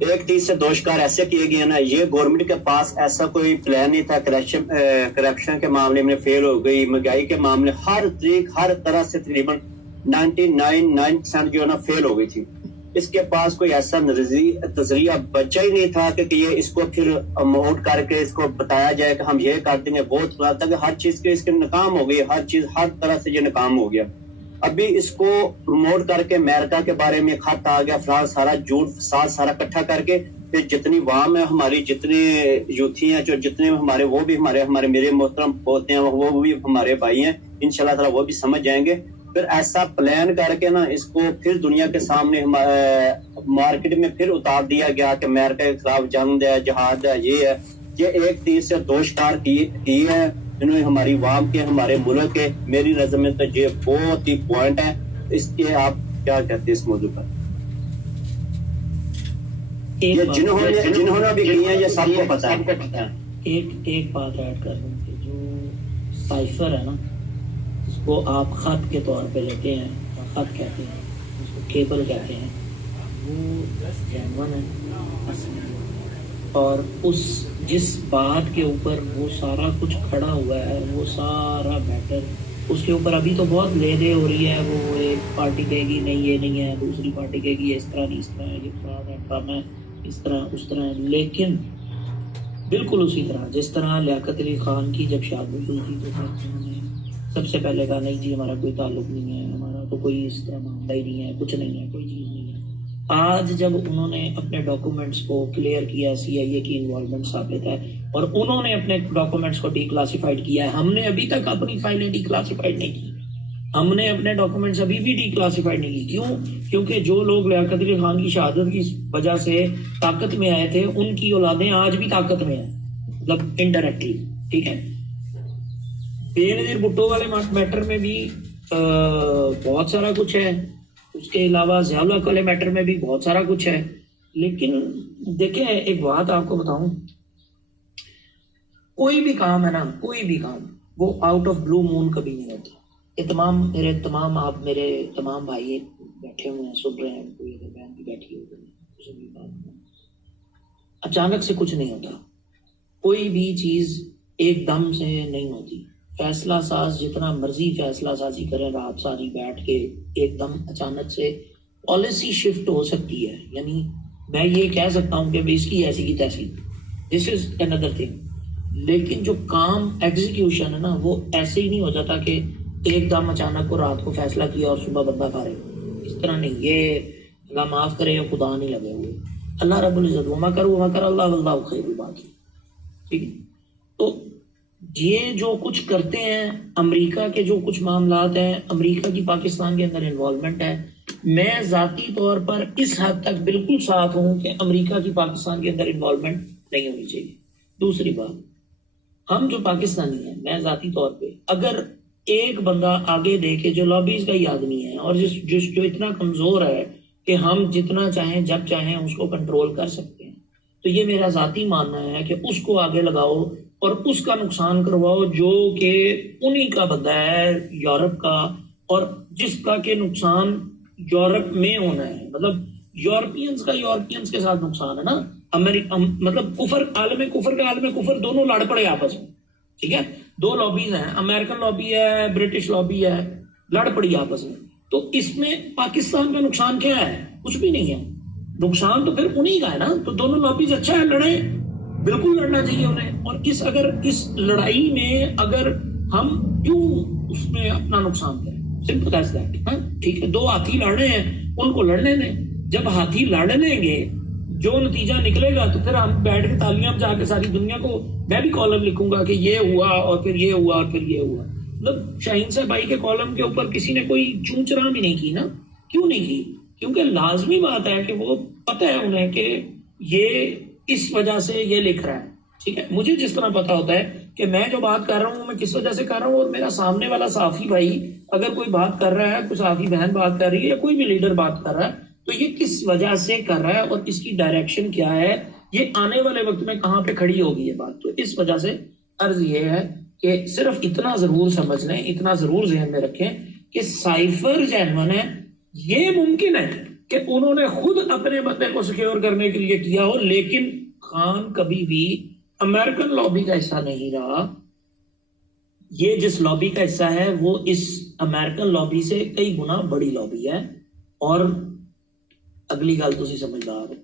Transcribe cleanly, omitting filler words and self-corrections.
ایک تیس سے دو شکار ایسے کیے گئے نا, یہ گورنمنٹ کے پاس ایسا کوئی پلان نہیں تھا. کرپشن کے معاملے میں فیل ہو گئی, مہنگائی کے معاملے ہر طرح سے تقریباً 99% جو ہے نا فیل ہو گئی تھی. اس کے پاس کوئی ایسا تجزیہ بچا ہی نہیں تھا کہ یہ اس کو پھر اماؤنٹ کر کے اس کو بتایا جائے کہ ہم یہ کر دیں گے. بہت تک ہر چیز کے اس کے ناکام ہو گئی, ہر طرح سے یہ ناکام ہو گیا. ابھی اس کو پروموٹ کر کے امریکہ کے بارے میں خط آ گیا, فلاں سارا جھوٹ فساد سارا اکٹھا کر کے پھر جتنی عوام ہے ہماری, جتنے یوتھی ہیں, جو جتنے ہمارے وہ بھی ہمارے میرے محترم ہوتے ہیں, وہ بھی ہمارے بھائی ہیں, انشاءاللہ تعالی وہ بھی سمجھ جائیں گے. پھر ایسا پلان کر کے نا اس کو پھر دنیا کے سامنے مارکیٹ میں پھر اتار دیا گیا کہ امریکہ کے خلاف جنگ ہے, جہاد ہے, یہ ہے. یہ ایک تیس سے دو شکار کی ہے انہوں نے ہماری عوام کے, ہمارے ملک کے. میری نظر میں تو یہ بہت ہی پوائنٹ ہے. اس کے آپ کیا کہتے ہیں اس موضوع پر؟ یہ جنہوں نے بھی کی ہیں یہ سب کو پتا ہے. ایک بات ایڈ کر دوں کہ جو سائفر ہے نا, اس کو آپ خط کے طور پہ لیتے ہیں, خط کہتے ہیں, اس کو کیبل کہتے ہیں, وہ جینون ہے اور اس جس بات کے اوپر وہ سارا کچھ کھڑا ہوا ہے وہ سارا میٹر اس کے اوپر ابھی تو بہت لے دے ہو رہی ہے. وہ ایک پارٹی کہے گی نہیں یہ نہیں ہے, دوسری پارٹی کہے گی اس طرح نہیں, اس طرح ہے, یہ فراڈ ہے, ڈرامہ ہے, اس طرح اس طرح ہے. لیکن بالکل اسی طرح جس طرح لیاقت علی خان کی جب شادی ہوئی تھی تو انہوں نے سب سے پہلے کہا نہیں جی ہمارا کوئی تعلق نہیں ہے, ہمارا تو کوئی اس طرح معاملہ ہی نہیں ہے, کچھ نہیں ہے, کوئی چیز نہیں ہے. آج جب انہوں نے اپنے ڈاکومنٹس کو کلیئر کیا, سی آئی اے کی انوالومنٹ ثابت ہے اور انہوں نے اپنے ڈاکومنٹس کو ڈی کلاسیفائڈ کیا ہے. ہم نے ابھی تک اپنی فائلیں ڈی کلاسیفائڈ نہیں کی, ہم نے اپنے ڈاکومنٹس ابھی بھی ڈی کلاسیفائڈ نہیں کی. کیوں؟ کیونکہ جو لوگ لیاقت علی خان کی شہادت کی وجہ سے طاقت میں آئے تھے ان کی اولادیں آج بھی طاقت میں ہیں, مطلب انڈائریکٹلی. ٹھیک ہے, بے نظیر بھٹو والے میٹر میں بھی بہت سارا کچھ ہے, اس کے علاوہ ضیاء الحق والے میٹر میں بھی بہت سارا کچھ ہے. لیکن دیکھیں ایک بات آپ کو بتاؤں, کوئی بھی کام ہے نا, کوئی بھی کام وہ آؤٹ آف بلو مون کبھی نہیں ہوتا. یہ میرے تمام بھائی بیٹھے ہوئے ہیں, سن رہے ہیں, کوئی اگر بہن بھی بیٹھی ہوئی, اچانک سے کچھ نہیں ہوتا. کوئی بھی چیز ایک دم سے نہیں ہوتی. فیصلہ ساز جتنا مرضی فیصلہ سازی کریں رات ساری بیٹھ کے, ایک دم اچانک سے پالیسی شفٹ ہو سکتی ہے. یعنی میں یہ کہہ سکتا ہوں کہ اس کی ایسی کی تیسی, دس از اندر تھنگ. لیکن جو کام ایگزیکیوشن ہے نا وہ ایسے ہی نہیں ہو جاتا کہ ایک دم اچانک کو رات کو فیصلہ کیا اور صبح بندہ کھا رہے. اس طرح نہیں. یہ اللہ معاف کرے, خدا نہیں لگے ہوئے. اللہ رب العزت وما کر اللہ واللہ خیر الباقی. ٹھیک ہے, تو یہ جو کچھ کرتے ہیں, امریکہ کے جو کچھ معاملات ہیں, امریکہ کی پاکستان کے اندر انوالومنٹ ہے. میں ذاتی طور پر اس حد تک بالکل صاف ہوں کہ امریکہ کی پاکستان کے اندر انوالومنٹ نہیں ہونی چاہیے. دوسری بات, ہم جو پاکستانی ہیں, میں ذاتی طور پہ اگر ایک بندہ آگے دے کے جو لابیز کا ہی آدمی ہے اور جو اتنا کمزور ہے کہ ہم جتنا چاہیں جب چاہیں اس کو کنٹرول کر سکتے ہیں, تو یہ میرا ذاتی ماننا ہے کہ اس کو آگے لگاؤ اور اس کا نقصان کرواؤ جو کہ انہی کا بندہ ہے یورپ کا, اور جس کا کہ نقصان یورپ میں ہونا ہے. مطلب یورپینز کا یورپینز کے ساتھ نقصان ہے نا. مطلب کفر کا عالم کفر دونوں لڑ پڑے آپس میں. ٹھیک ہے, دو لابیز ہیں, امریکن لابی ہے, برٹش لابی ہے, لڑ پڑی آپس میں. تو اس میں پاکستان کا نقصان کیا ہے؟ کچھ بھی نہیں ہے. نقصان تو پھر انہی کا ہے نا. تو دونوں لابیز اچھا ہے, لڑیں, بالکل لڑنا چاہیے انہیں. اور اس لڑائی میں اگر ہم کیوں اس میں اپنا نقصان کریں, سمپل ایز دیٹ. ٹھیک ہے, دو ہاتھی لڑ رہے ہیں, ان کو لڑنے دیں. جب ہاتھی لڑ لیں گے جو نتیجہ نکلے گا تو پھر ہم بیٹھ کے تالیاں جا کے ساری دنیا کو, میں بھی کالم لکھوں گا کہ یہ ہوا اور پھر یہ ہوا اور پھر یہ ہوا. مطلب شاہین صاحب بھائی کے کالم کے اوپر کسی نے کوئی چون چرا بھی نہیں کی نا. کیوں نہیں کی؟ کیونکہ لازمی بات ہے کہ وہ پتہ ہے انہیں کہ یہ اس وجہ سے یہ لکھ رہا ہے. ٹھیک ہے, مجھے جس طرح پتا ہوتا ہے کہ میں جو بات کر رہا ہوں میں کس وجہ سے کر رہا ہوں, اور میرا سامنے والا صحافی بھائی اگر کوئی بات کر رہا ہے, کوئی صحافی بہن بات کر رہی ہے یا کوئی بھی لیڈر بات کر رہا ہے, تو یہ کس وجہ سے کر رہا ہے اور اس کی ڈائریکشن کیا ہے, یہ آنے والے وقت میں کہاں پہ کھڑی ہوگی یہ بات. تو اس وجہ سے عرض یہ ہے کہ صرف اتنا ضرور سمجھ لیں, اتنا ضرور ذہن میں رکھیں کہ سائفر جینون ہے. یہ ممکن ہے کہ انہوں نے خود اپنے بندے کو سیکیور کرنے کے لیے کیا ہو، لیکن خان کبھی بھی امریکن لابی کا حصہ نہیں رہا. یہ جس لابی کا حصہ ہے وہ اس امریکن لابی سے کئی گنا بڑی لابی ہے. اور اگلی گل تسی سمجھدار ہو،